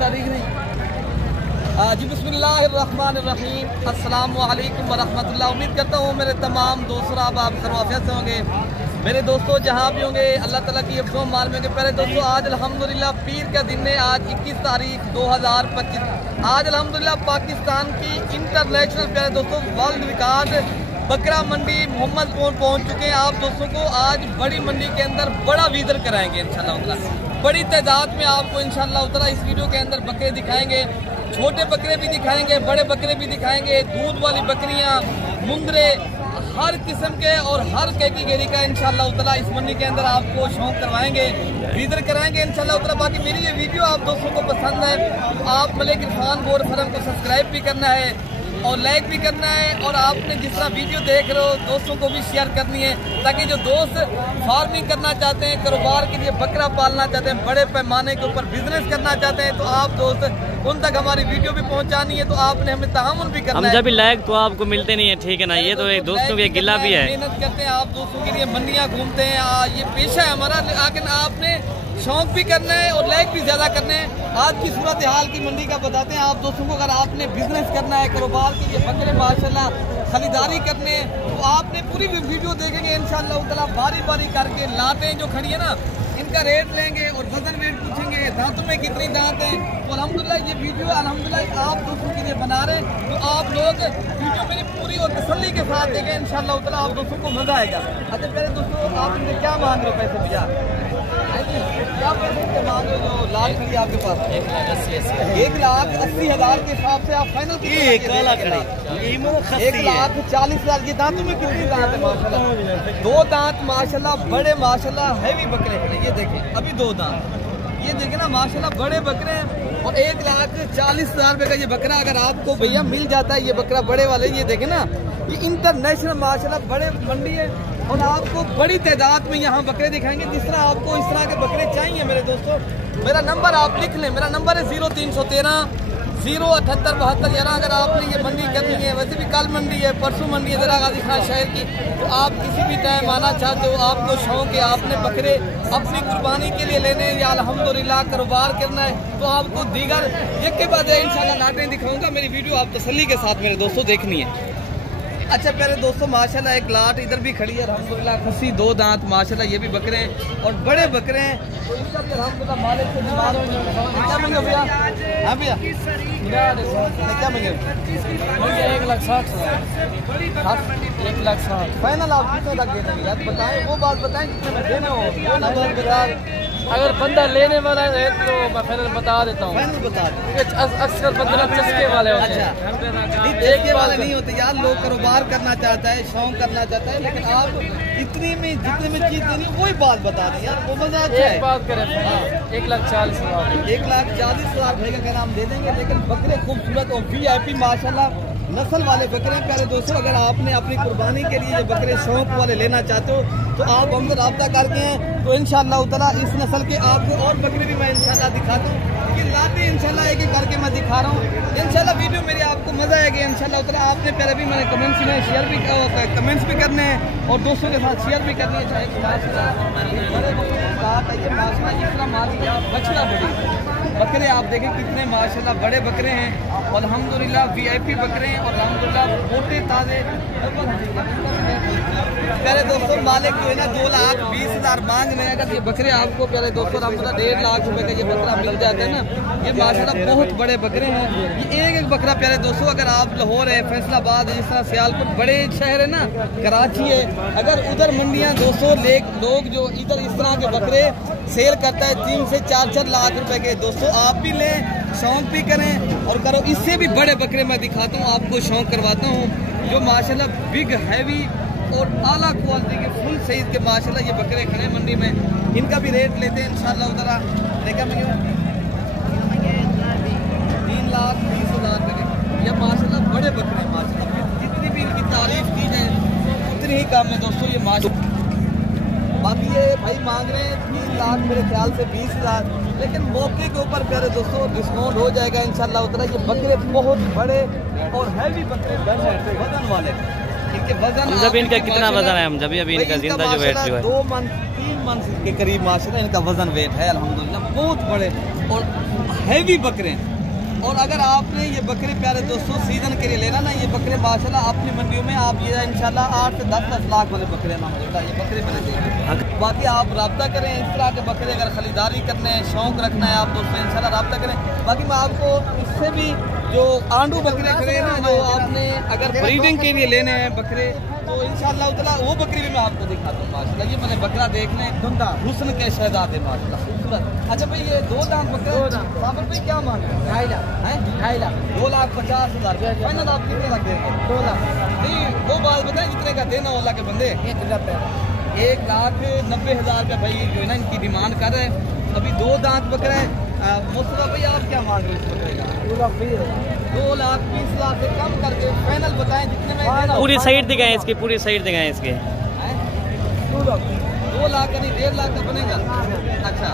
तारीख नहीं जी। बिस्मिल्लाहिर्रहमानिर्रहीम, अस्सलामु अलैकुम वरहमतुल्लाह। उम्मीद करता हूँ मेरे तमाम दोस्तों आप खैरियत से होंगे। मेरे दोस्तों जहाँ भी होंगे अल्लाह ताला की अफ़ज़ो माल में होंगे। पहले दोस्तों आज अल्हम्दुलिल्लाह पीर का दिन है, आज 21 तारीख 2025। आज अल्हम्दुलिल्लाह पाकिस्तान की इंटरनेशनल प्यारे दोस्तों वर्ल्ड रिकॉर्ड बकरा मंडी मोहम्मदपुर पहुँच चुके हैं। आप दोस्तों को आज बड़ी मंडी के अंदर बड़ा विजिट कराएंगे इंशाल्लाह। बड़ी तादाद में आपको इंशाल्लाह इस वीडियो के अंदर बकरे दिखाएंगे। छोटे बकरे भी दिखाएंगे, बड़े बकरे भी दिखाएंगे, दूध वाली बकरियां, मुंदरे, हर किस्म के और हर कैटेगरी का इंशाल्लाह इस मंडी के अंदर आपको शौक करवाएंगे, विजिट कराएंगे इंशाल्लाह। बाकी मेरी ये वीडियो आप दोस्तों को पसंद है तो आप मलिक इरफान गोर फरम को सब्सक्राइब भी करना है और लाइक भी करना है, और आपने जिस तरह वीडियो देख रहे हो दोस्तों को भी शेयर करनी है, ताकि जो दोस्त फार्मिंग करना चाहते हैं, कारोबार के लिए बकरा पालना चाहते हैं, बड़े पैमाने के ऊपर बिजनेस करना चाहते हैं, तो आप दोस्त उन तक हमारी वीडियो भी पहुंचानी है। तो आपने हमें तामुन भी करना है। हम जब भी लाइक तो आपको मिलते नहीं है, ठीक है ना। ये तो एक दोस्तों के गिला भी है, मेहनत करते हैं आप दोस्तों के लिए, मंडियाँ घूमते हैं, ये पेशा है हमारा। लेकिन आपने शौक भी करना है और लाइक भी ज़्यादा करने हैं। आज की सूरत हाल की मंडी का बताते हैं आप दोस्तों को। अगर आपने बिजनेस करना है, कारोबार के लिए बकरे माशाल्लाह खरीदारी करने हैं, तो आपने पूरी वीडियो देखेंगे इंशाल्लाह। बारी बारी करके लाटें जो खड़ी है ना, इनका रेट लेंगे और वजन वेट पूछेंगे, दांतों में कितनी दांत हैं। तो अल्हम्दुलिल्लाह ये वीडियो अल्हम्दुलिल्लाह आप दोस्तों के लिए बना रहे हैं, तो आप लोग वीडियो मेरी पूरी और तसल्ली के साथ देखें इंशाल्लाह आप दोस्तों को मजा आएगा। अच्छा पहले दोस्तों आप इनसे क्या मांग रहे हो पैसे भैया? क्या पैसे मांग रहे हो जो लाल खड़ी आपके पास? 1,80,000 के हिसाब से आप फाइनल 1,40,000। ये दांतों में कितनी दांत है माशाल्लाह? 2 दांत माशाल्लाह, बड़े माशाल्लाह हैवी बकरे हैं। ये देखें अभी 2 दांत, ये देखें ना माशाल्लाह बड़े बकरे हैं। और 1,40,000 रुपए का ये बकरा अगर आपको भैया मिल जाता है, ये बकरा बड़े वाले, ये देखें ना, ये इंटरनेशनल माशाल्लाह बड़े मंडी है। और आपको बड़ी तादाद में यहाँ बकरे दिखाएंगे। जिस तरह आपको इस तरह के बकरे चाहिए मेरे दोस्तों, मेरा नंबर आप लिख लें। मेरा नंबर है 0313 07872 11। अगर आपने ये मंडी करनी है, वैसे भी कल मंडी है, परसों मंडी है ज़रा गाजी खान शहर की, तो आप किसी भी टाइम आना चाहते हो, आपको शौक है, आपने बकरे अपनी कुर्बानी के लिए लेने हैं या अल्हम्दुलिल्लाह कारोबार करना है, तो आपको दीगर एक के बाद इंशाल्लाह लाटें दिखाऊंगा। मेरी वीडियो आप तसल्ली के साथ मेरे दोस्तों देखनी है। अच्छा प्यारे दोस्तों माशाल्लाह एक लाट इधर भी खड़ी है अल्हम्दुलिल्लाह, खसी 2 दांत माशाल्लाह, ये भी बकरे हैं और बड़े बकरे हैं। तो इनका भी अल्हम्दुलिल्लाह मालिक से बीमार हो। क्या मंगे भैया? हाँ भैया क्या मंगे? 1,60,000 फाइनल आप कितने तक दे देंगे? यार बताएं, वो बात बताएं कितने में देने हो, वो ना बात बताएं। अगर बंदा लेने वाला है तो मैं फाइनल बता देता हूँ। फाइनल बता दें। अक्सर बंदा चस्के वाले होते हैं। अच्छा चस्के वाले नहीं होते यार, लोग कारोबार करना चाहता है, शौक करना चाहता है, लेकिन आप इतनी में जितने में चीज देनी वही बात बता दें यार, वो मजा अच्छा है। एक बात करें 1,40,000 1,40,000 भाई का नाम दे देंगे। लेकिन बकरे खूबसूरत और VIP माशाल्लाह नस्ल वाले बकरे हैं प्यारे दोस्तों। अगर आपने अपनी कुर्बानी के लिए ये बकरे शौक वाले लेना चाहते हो तो आप हमसे रब्ता करके हैं, तो इंशाल्लाह ताला इस नस्ल के आपको और बकरे भी मैं इंशाल्लाह दिखाता हूँ। लेकिन लाते इंशाल्लाह एक एक करके मैं दिखा रहा हूँ। इंशाल्लाह वीडियो मेरी आपको मजा आएगी इंशाल्लाह ताला। आपने पहले भी मैंने कमेंट्स में शेयर भी कमेंट्स भी करने हैं और दोस्तों के साथ शेयर भी करनी है। चाहे बछड़ा बड़ी बकरे आप देखें कितने माशाल्लाह बड़े बकरे हैं और अल्हम्दुलिल्लाह VIP बकरे हैं और अल्हम्दुलिल्लाह मोटे ताज़े। प्यारे दोस्तों मालिक जो है ना 2,20,000 मांग रहे हैं। अगर ये बकरे आपको प्यारे दोस्तों अल्हम्दुलिल्लाह 1.5 लाख रुपए का ये बकरा मिल जाता है ना, ये माशाल्लाह बहुत बड़े बकरे हैं। ये एक एक बकरा प्यारे दोस्तों, अगर आप लाहौर है, फैसलाबाद है, जिस तरह सियालपुर बड़े शहर है ना, कराची है, अगर उधर मंडियाँ दोस्तों लोग जो इधर इस तरह के बकरे सेल करता है 3 से 4 लाख रुपए के, दोस्तों आप भी लें, शौक भी करें और करो। इससे भी बड़े बकरे मैं दिखाता हूँ आपको, शौक करवाता हूँ, जो माशाल्लाह बिग हैवी और आला क्वालिटी के फुल साइज के माशाल्लाह ये बकरे खड़े मंडी में। इनका भी रेट लेते हैं इंशाल्लाह ताला। देखा मैं 3,20,000 रुपए के ये माशाल्लाह बड़े बकरे माशाल्लाह, जितनी भी इनकी तारीफ की जाए उतनी ही कम है दोस्तों ये माशाल्लाह। बाकी ये भाई मांग रहे हैं 3 लाख मेरे ख्याल से 20,000, लेकिन मौके के ऊपर प्यारे दोस्तों डिस्काउंट हो जाएगा इंशाल्लाह उतना। ये बकरे बहुत बड़े और हैवी बकरे वजन वाले, इनके इनके वजन जब इनका कितना वजन है, हम जब अभी इनका जिंदा जो वेट जो है 2 मंथ 3 मंथ के करीब माशाल्लाह इनका वजन वेट है अल्हम्दुलिल्लाह, बहुत बड़े और हैवी बकरे। और अगर आपने ये बकरे प्यारे दोस्तों सीजन के लिए लेना ना, ये बकरे माशाल्लाह अपनी मंडियों में आप ये इंशाल्लाह 8 से 10 लाख वाले बकरे माशाल्लाह ये बकरे मिले देंगे। बाकी आप रब्ता करें, इस तरह के बकरे अगर खरीदारी करने हैं, शौक रखना है आप दोस्तों इंशाल्लाह रब्ता करें। बाकी मैं आपको इससे भी जो आंडू बकरे खड़े हैं ना, जो आपने अगर ब्रीडिंग के लिए लेने हैं बकरे, तो इंशाल्लाह ताला वो बकरी भी मैं आपको दिखाता हूँ माशाल्लाह। ये मैंने बकरा देख लें, हुस्न के शहजादे माशाल्लाह खूबसूरत। अच्छा भाई ये 2 दांत बकरा साबर भाई क्या मांग रहे हैं? 2.5 लाख है, 2.5 लाख 2,50,000 फाइनल आप कितने लाख देंगे? 2 लाख नहीं, वो बात बताएं जितने का देना वाला के बंदे 1,90,000 का भाई जो है ना इनकी डिमांड कर रहे हैं। अभी 2 दांत बकरा है। मुस्तफा भाई आप क्या मांग रहे हैं इस बकरे का? 2,20,000 से कम करके फाइनल बताएं जितने में। पूरी साइड दिखाएं इसकी, पूरी साइड दिखाएं इसके। 2 लाख का नहीं 1.5 लाख का बनेगा। अच्छा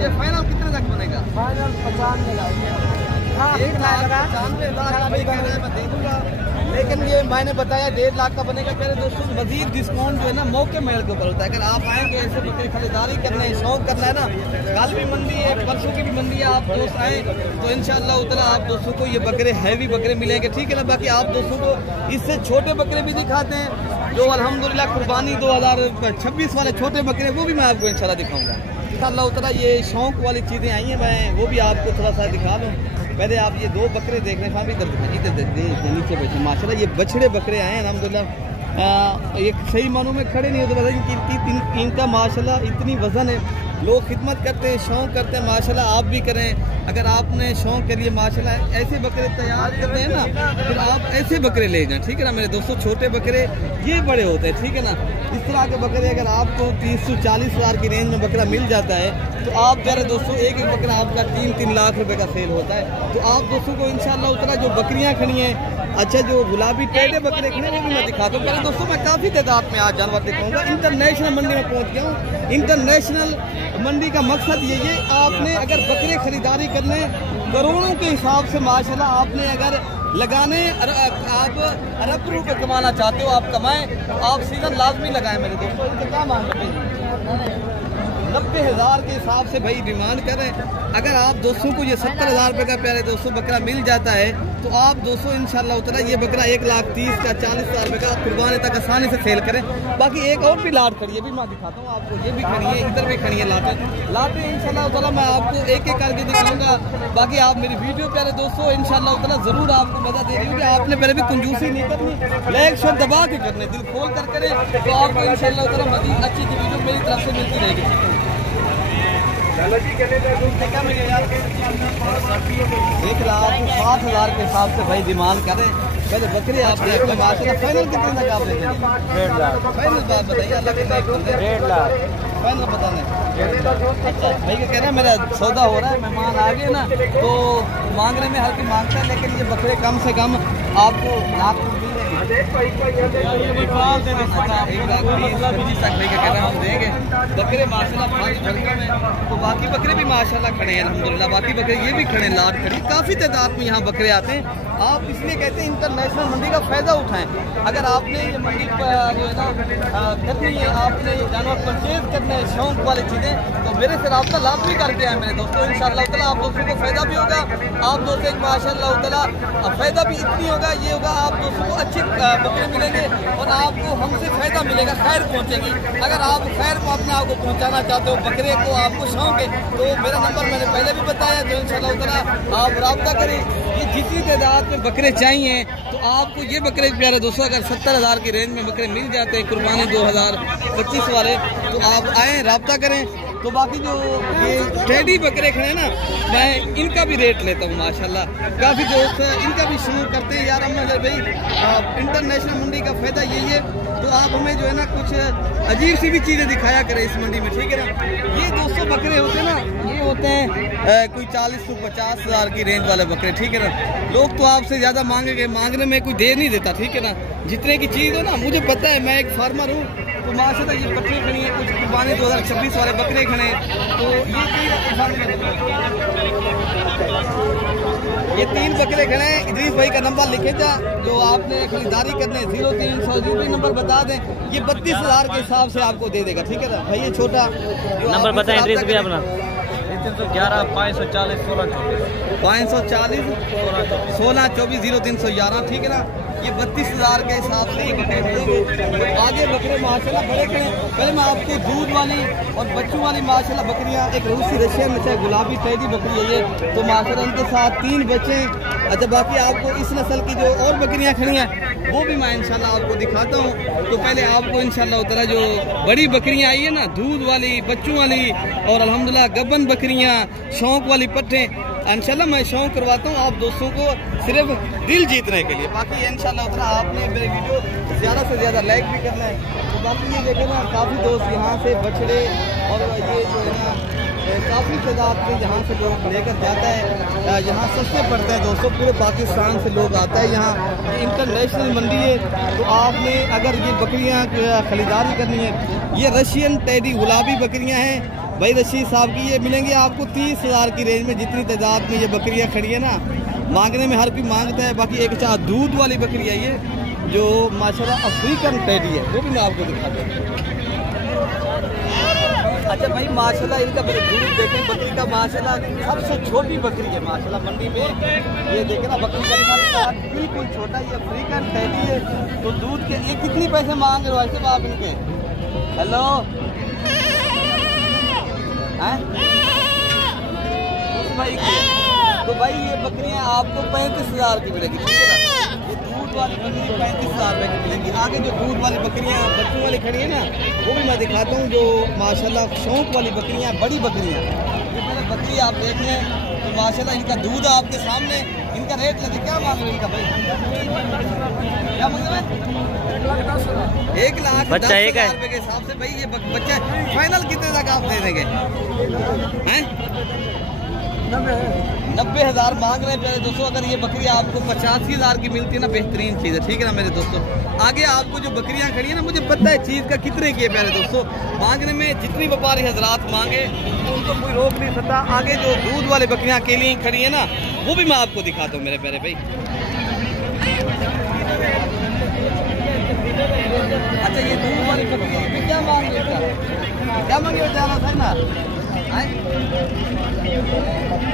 ये फाइनल कितने तक बनेगा? फाइनल 95 लाख। 1,95,000 मैं दे दूंगा, लेकिन ये मैंने बताया 1.5 लाख का बनेगा। मेरे दोस्तों मजीद डिस्काउंट जो है ना मौके मेल के ऊपर होता है। अगर आप आएंगे ऐसे बकरी खरीदारी करने शौक करना है ना, कल भी मंडी है, परसों की भी मंडी है, आप दोस्त आए तो इंशाल्लाह उतना आप दोस्तों को ये बकरे हैवी बकरे मिलेंगे, ठीक है ना। बाकी आप दोस्तों को इससे छोटे बकरे भी दिखाते हैं जो अल्हम्दुलिल्लाह कुर्बानी 2026 वाले छोटे बकरे, वो भी मैं आपको इंशाल्लाह दिखाऊंगा इंशाल्लाह उतना। ये शौक वाली चीज़ें आई हैं, मैं वो भी आपको थोड़ा सा दिखा दूँ। पहले आप ये 2 बकरे देख रहे हैं, इधर नीचे बैठे माशाल्लाह ये बछड़े बकरे आए हैं अल्हम्दुलिल्लाह। एक सही मानों में खड़े नहीं होते, पता इनका माशाल्लाह इतनी वजन है। लोग खिदमत करते हैं, शौक करते हैं माशाल्लाह, आप भी करें। अगर आपने शौक के लिए माशाल्लाह ऐसे बकरे तैयार करते हैं ना, फिर आप ऐसे बकरे ले जाएं, ठीक है ना मेरे दोस्तों। छोटे बकरे ये बड़े होते हैं, ठीक है ना। इस तरह के बकरे अगर आपको 30 से 40 हज़ार की रेंज में बकरा मिल जाता है, तो आप मेरे दोस्तों एक बकरा आपका 3-3 लाख रुपए का सेल होता है। तो आप दोस्तों को इंशाल्लाह उतना जो बकरियां खड़ी हैं, अच्छा जो गुलाबी टेढ़े बकरे खड़े वो भी मैं दिखाता हूँ। मेरे दोस्तों मैं काफ़ी तादाद में आज जानवर दिखाऊंगा। इंटरनेशनल मंडी में पहुँच गया हूँ। इंटरनेशनल मंडी का मकसद ये है, आपने अगर बकरे खरीदारी करने करोड़ों के हिसाब से माशाल्लाह आपने अगर लगाने आप अरब रुपये कमाना चाहते हो, आप कमाएं, तो आप सीजन लाजमी लगाएं मेरे दोस्तों। इनसे क्या मांग रहे हैं? 90,000 के हिसाब से भाई डिमांड करें। अगर आप दोस्तों को ये 70,000 रुपये का प्यारे दोस्तों बकरा मिल जाता है, तो आप दोस्तों इंशाल्लाह उतना ये बकरा 1,30,000 का 40,000 रुपये का आप कुर्बानी तक आसानी से सेल करें। बाकी एक और भी लाट खड़ी है, भी मैं दिखाता हूँ आपको। ये भी खड़ी है, इधर भी खड़ी है लाटें इंशाल्लाह उतना मैं आपको एक एक करके दिखाऊंगा। बाकी आप मेरी वीडियो प्यारे दोस्तों इंशाल्लाह उतना ज़रूर आपको मजा दे रही हूँ कि आपने पहले भी कंजूसी नहीं करनी, लाइक शेयर दबा के करने, दिल खोल कर करें, तो आपको इंशाल्लाह उतना मजीद अच्छी वीडियो मेरी तरफ से मिलती रहेगी। 1,60,000 के हिसाब से भाई डिमांड करें। पहले बकरी आप देख लो माशाल्लाह। फाइनल कितने तक आप लेंगे? 1.5 लाख फाइनल बात बताइए, अल्लाह के लायक बंदे। 1.5 लाख फाइनल बताने। अच्छा भाई का कहना है मेरा सौदा हो रहा है, मेहमान आ गए ना तो मांगने में हल्की मांगता है, लेकिन ये बकरे कम से कम आपको लाख हम देंगे। बकरे माशाल्लाह में, तो बाकी बकरे भी माशाल्लाह खड़े हैं अल्हम्दुलिल्लाह। बाकी बकरे ये भी खड़े, लाट खड़ी, काफ़ी तादाद में यहाँ बकरे आते हैं। आप इसलिए कहते हैं इंटरनेशनल मंडी का फ़ायदा उठाएं। अगर आपने ये मंडी जो है ना करनी है, आपने ये जानवर परचेज करने हैं, शौक वाली चीज़ें, तो मेरे से रब्ता लाजमी करके आए मेरे दोस्तों। इंशाअल्लाह ताला आप दोस्तों को फ़ायदा भी होगा, आप दोस्तों एक माशाअल्लाह ताला फ़ायदा भी इतनी होगा, ये होगा आप दोस्तों को अच्छे बकरे मिलेंगे और आपको हमसे फ़ायदा मिलेगा, खैर पहुँचेगी। अगर आप खैर को अपने आप को पहुँचाना चाहते हो, बकरे को आपको शौक है, तो मेरा नंबर मैंने पहले भी बताया, तो इंशाअल्लाह ताला आप रब्ता करें। ये जितनी तादाद में बकरे चाहिए, तो आपको ये बकरे प्यारे दोस्तों अगर 70,000 की रेंज में बकरे मिल जाते हैं कुर्बानी 2025 वाले, तो आप आएँ रब्ता करें। तो बाकी जो ये टेडी बकरे खड़े हैं ना, मैं इनका भी रेट लेता हूँ माशाल्लाह। काफ़ी दोस्त इनका भी शुरू करते हैं यार, हम भाई इंटरनेशनल मंडी का फ़ायदा यही है, तो आप हमें जो है ना कुछ अजीब सी भी चीज़ें दिखाया करें इस मंडी में, ठीक है ना। ये 200 बकरे होते हैं ना, ये होते हैं कोई 40 से 50,000 की रेंज वाले बकरे, ठीक है ना। लोग तो आपसे ज़्यादा मांगेंगे, मांगने में कोई देर नहीं देता, ठीक है ना। जितने की चीज़ हो ना, मुझे पता है, मैं एक फार्मर हूँ, तो माशाल्लाह ये बकरी खड़ी है, कुछ कुर्बानी 2026 वाले बकरे खड़े हैं। तो ये 3 बकरे खड़े हैं। इदरीस भाई का नंबर लिखे था, जो आपने खरीदारी करने 0300 नंबर बता दें, ये 32,000 के हिसाब से आपको दे देगा, ठीक है ना भाई। ये छोटा नंबर बताएं इदरीस भाई अपना। 311 540 540 16 24 0311, ठीक है ना। ये 32,000 के हिसाब से ये बकरे मिलेंगे। तो आगे बकरे माशाल्लाह बड़े खड़े। पहले मैं आपको दूध वाली और बच्चों वाली माशाल्लाह बकरियां, एक रूसी रशियन में चाहे गुलाबी टैडी बकरी है ये, तो माशाल्लाह इनके साथ 3 बच्चे। अच्छा, बाकी आपको इस नस्ल की जो और बकरियां खड़ी हैं वो भी मैं इंशाल्लाह आपको दिखाता हूँ। तो पहले आपको इंशाल्लाह उतना जो बड़ी बकरियां आई है ना, दूध वाली, बच्चों वाली और अल्हम्दुलिल्लाह गब्बन बकरियां, शौक वाली पट्टे, इंशाल्लाह मैं शौक करवाता हूँ आप दोस्तों को सिर्फ दिल जीतने के लिए। बाकी इंशाल्लाह उतना आपने मेरे वीडियो ज़्यादा से ज़्यादा लाइक भी करना है। तो बाकी ये देखें ना, काफ़ी दोस्त यहाँ से बछड़े और ये जो है ना काफ़ी तादाद में यहाँ से लोग लेकर जाता है। यहाँ सस्ते पड़ते हैं दोस्तों, पूरे पाकिस्तान से लोग आता है यहाँ। ये इंटरनेशनल मंडी है। तो आपने अगर ये बकरियाँ खरीदारी करनी है, ये रशियन टैडी गुलाबी बकरियाँ हैं भाई रशीद साहब की, ये मिलेंगी आपको 30,000 की रेंज में। जितनी तादाद में ये बकरियां खड़ी है ना, मांगने में हर कोई मांगता है। बाकी एक चाह दूध वाली बकरी है ये, जो माशाल्लाह अफ्रीकन टैडी है, वो भी मैं आपको दिखाता हूँ। अच्छा भाई माशाल्लाह इनका दूध देखें बकरी का, माशाल्लाह सबसे छोटी बकरी है माशाल्लाह मंडी में। ये देखें ना बकरी का बिल्कुल छोटा, ये अफ्रीकन टैडी है। तो दूध के ये कितनी पैसे मांग रहे हो ऐसे आप इनके? हेलो भाई, तो भाई ये बकरियां आपको 35,000 की मिलेगी, ठीक है ना। ये दूध वाली बकरी 35,000 रुपये की मिलेगी। आगे जो दूध वाली बकरियां बच्चों वाली खड़ी है ना, वो भी मैं दिखाता हूँ, जो माशाल्लाह शौक वाली बकरियां, बड़ी बकरियां। ये पहले बकरी आप देख लें तो माशाल्लाह इनका दूध आपके सामने। इनका रेट लगे क्या मांग रहे हैं इनका भाई? क्या मांग रहे हैं? 1,10,000 रुपये के हिसाब से। भाई ये बच्चा फाइनल कितने तक आप दे देंगे? हैं 90,000 मांग रहे हैं प्यारे दोस्तों। अगर ये बकरी आपको 85,000 की मिलती है ना, बेहतरीन चीज़ है, ठीक है ना मेरे दोस्तों। आगे आपको जो बकरियां खड़ी है ना, मुझे पता है चीज़ का कितने की है प्यारे दोस्तों। मांगने में जितनी व्यापारी हजरात मांगे उनको कोई रोक नहीं सकता। आगे जो दूध वाली बकरियां अकेली खड़ी है ना, वो भी मैं आपको दिखाता हूँ मेरे प्यारे भाई। अच्छा, ये दूध वाली बकरी क्या मांग रहे हो? क्या मांगे जाना था ना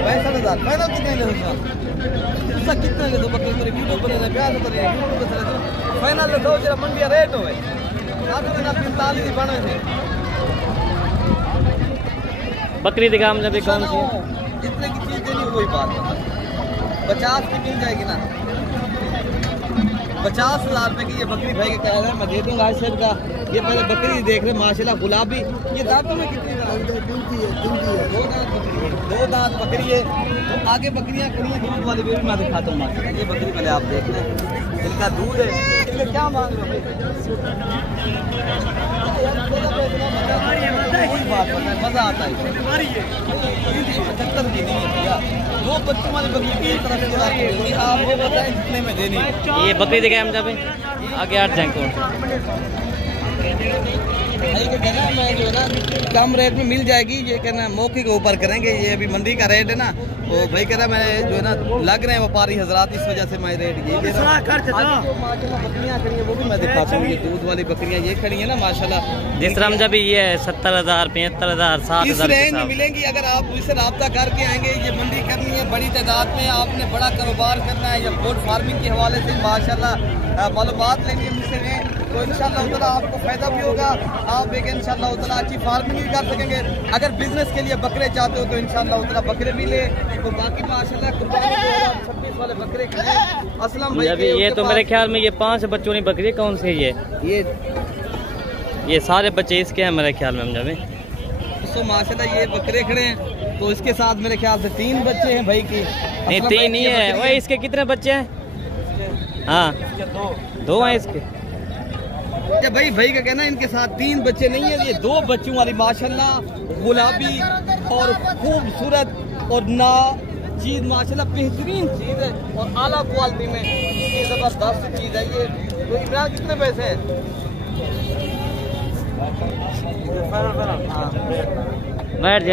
65,000 फायदा कितने ले उसका कितने ले दो बकरी मेरे वीडियो बने प्यार करे यूट्यूब पे दो फाइनल दो जरा मंडी रेट हो आप ना 45 बने थे बकरी दिखा जब कौन सी जितने की चीज देनी वही बात है। 50 की मिल जाएगी ना, 50,000 रुपए की ये बकरी भाई के कह रहे हैं, मैं दे दूंगा शेर का। ये पहले बकरी देख रहे माशाल्लाह गुलाबी। ये दांतों में कितनी दो दांत बकरी है। तो आगे बकरियां खड़ी हैं दूध वाली, भी मैं दिखाता हूँ माशाल्लाह। ये बकरी पहले आप देख लें, इनका दूध है। इनका क्या मांग रहे हो मजा आता है। 75 की नहीं है भैया, 2 बच्चों वाली बकरी की तरफ से आप वो बताएं कितने में देनी है। ये बकरी दिखाए हम जब आगे 8 जाएंगे भाई का कहना है मैं जो है ना कम रेट में मिल जाएगी। ये कहना मौके के ऊपर करेंगे, ये अभी मंडी का रेट है ना। तो भाई कह रहा मैं जो है ना लग रहे हैं व्यापारी हजरात, इस वजह से मैं रेट ये दे रहा हूं। माशाल्लाह बकरियां खड़ी हैं वो भी मैं दिखाता हूँ। ये दूध वाली बकरियां ये खड़ी है ना माशाल्लाह। जिस तरह जब ये 70,000 75,000 60,000 इस रेंज में मिलेंगी। अगर आप मुझसे रब्ता करके आएंगे, ये मंडी करनी है बड़ी तादाद में, आपने बड़ा कारोबार करना है या पोर्ट फार्मिंग के हवाले से माशाल्लाह मालूमात लेनी है मुझसे, तो इंशाल्लाह उतना आपको फायदा भी होगा। आप एक इंशाल्लाह उतना अच्छी फार्मिंग भी कर सकेंगे। अगर बिजनेस के लिए बकरे चाहते हो तो इंशाल्लाह उतना बकरे भी ले। तो बाकी माशाल्लाह कुर्बानी 2026 वाले बकरे खड़े असलम भाई। ये तो मेरे ख्याल में ये 5 बच्चों की बकरी कौन सी है? ये सारे बच्चे इसके हैं मेरे ख्याल में। हम जब तो माशाल्लाह ये बकरे खड़े हैं, तो इसके साथ मेरे ख्याल से 3 बच्चे हैं भाई की। नहीं 3 ही है। वही इसके कितने बच्चे हैं? हाँ 2 हैं इसके। भाई का कहना है इनके साथ 3 बच्चे नहीं है, ये 2 बच्चों वाली माशाल्लाह गुलाबी और खूबसूरत और ना चीज माशाल्लाह बेहतरीन चीज है और आला क्वालिटी में ये जबरदस्त चीज है। ये तो इमरान कितने पैसे हैं?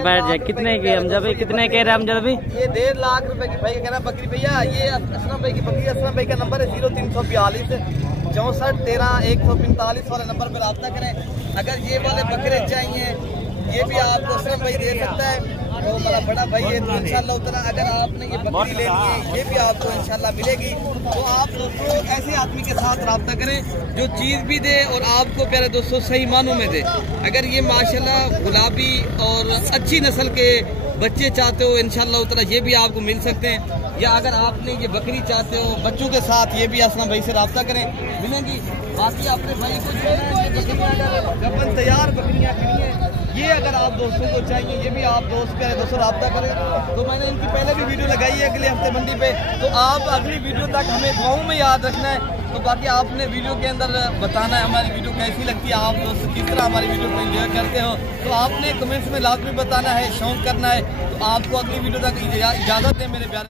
बैठ जाए। कितने की अमजद भाई, कितने कह रहे हैं अमजद भाई? ये 1.5 लाख रुपए की भाई कहना बकरी भैया। ये असलम भाई की बकरी। असलम भाई का नंबर है 0342 64 13 145 वाले नंबर पर रब्ता करें। अगर ये वाले बकरे चाहिए ये भी आपको असलम भाई दे सकता है। तो मेरा बड़ा भाई है, तो इंशाल्लाह उतना अगर आपने ये बकरी लेनी है ये भी आपको इंशाल्लाह मिलेगी। तो आप दोस्तों ऐसे आदमी के साथ रब्ता करें जो चीज़ भी दे और आपको प्यारे दोस्तों सही मानों में दे। अगर ये माशाल्लाह गुलाबी और अच्छी नस्ल के बच्चे चाहते हो इंशाल्लाह उतना ये भी आपको मिल सकते हैं। या अगर आपने ये बकरी चाहते हो बच्चों के साथ ये भी असलम भाई से रब्ता करें, मिलेंगी। बाकी अपने भाई को जो है गबन तैयार बकरियाँ खड़ी हैं, ये अगर आप दोस्तों को चाहिए ये भी आप दोस्त प्यारे दोस्तों रब्ता करें। तो मैंने इनकी पहले भी वीडियो लगाई है अगले हफ्ते मंडी पे, तो आप अगली वीडियो तक हमें दुआओं में याद रखना है। तो बाकी आपने वीडियो के अंदर बताना है हमारी वीडियो कैसी लगती है, आप दोस्त किस तरह हमारी वीडियो को एंजॉय करते हो। तो आपने कमेंट्स में लाजमी बताना है, शौक करना है। तो आपको अगली वीडियो तक इजाज़त दें मेरे प्यारे।